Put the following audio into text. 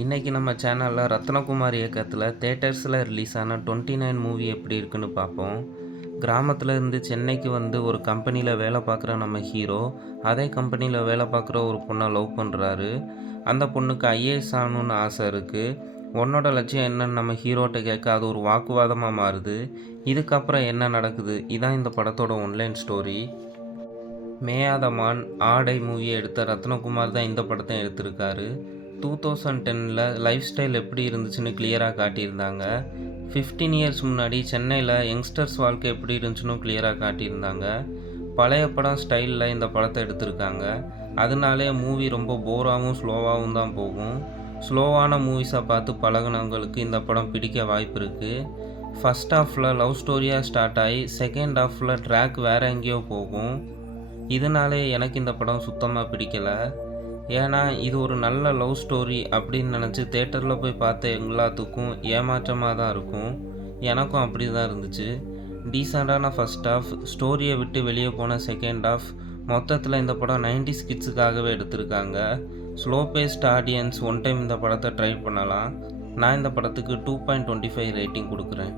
இன்றைக்கி நம்ம சேனலில் ரத்னகுமார் இயக்கத்தில் தேட்டர்ஸில் ரிலீஸ் ஆன 29 மூவி எப்படி இருக்குன்னு பார்ப்போம். கிராமத்தில் இருந்து சென்னைக்கு வந்து ஒரு கம்பெனியில் வேலை பார்க்குற நம்ம ஹீரோ அதே கம்பெனியில் வேலை பார்க்குற ஒரு பொண்ணை லவ் பண்ணுறாரு. அந்த பொண்ணுக்கு ஐஏஎஸ் ஆகணுன்னு ஆசை இருக்குது. உன்னோட லட்சியம் என்னன்னு நம்ம ஹீரோட்ட கேட்க அது ஒரு வாக்குவாதமாக மாறுது. இதுக்கப்புறம் என்ன நடக்குது, இதான் இந்த படத்தோட ஒன்லைன் ஸ்டோரி. மேயாத மான் ஆடை மூவியை எடுத்த ரத்னகுமார் தான் இந்த படத்தை எடுத்திருக்காரு. 2010ல் லைஃப் ஸ்டைல் எப்படி இருந்துச்சுன்னு கிளியராக காட்டியிருந்தாங்க. 15 இயர்ஸ் முன்னாடி சென்னையில் யங்ஸ்டர்ஸ் வாழ்க்கை எப்படி இருந்துச்சுன்னு கிளியராக காட்டியிருந்தாங்க. பழைய படம் ஸ்டைலில் இந்த படத்தை எடுத்திருக்காங்க. அதனாலே மூவி ரொம்ப போராகவும் ஸ்லோவாகவும் தான் போகும். ஸ்லோவான மூவிஸை பார்த்து பழகினவங்களுக்கு இந்த படம் பிடிக்க வாய்ப்பு இருக்குது. ஃபஸ்ட் ஹாஃபில் லவ் ஸ்டோரியாக ஸ்டார்ட் ஆகி செகண்ட் ஹாஃபில் ட்ராக் வேறு எங்கேயோ போகும். இதனாலே எனக்கு இந்த படம் சுத்தமாக பிடிக்கலை. ஏன்னா இது ஒரு நல்ல லவ் ஸ்டோரி அப்படின்னு நினச்சி தேட்டரில் போய் பார்த்த எல்லாத்துக்கும் ஏமாற்றமாக தான் இருக்கும். எனக்கும் அப்படி தான் இருந்துச்சு. டீசெண்டான ஃபஸ்ட் ஹாஃப், ஸ்டோரியை விட்டு வெளியே போன செகண்ட் ஹாஃப், மொத்தத்தில் இந்த படம் 90s கிட்ஸுக்காகவே எடுத்திருக்காங்க. Slow paced audience one time இந்த படத்தை ட்ரை பண்ணலாம். நான் இந்த படத்துக்கு 2.25 ரேட்டிங் கொடுக்குறேன்.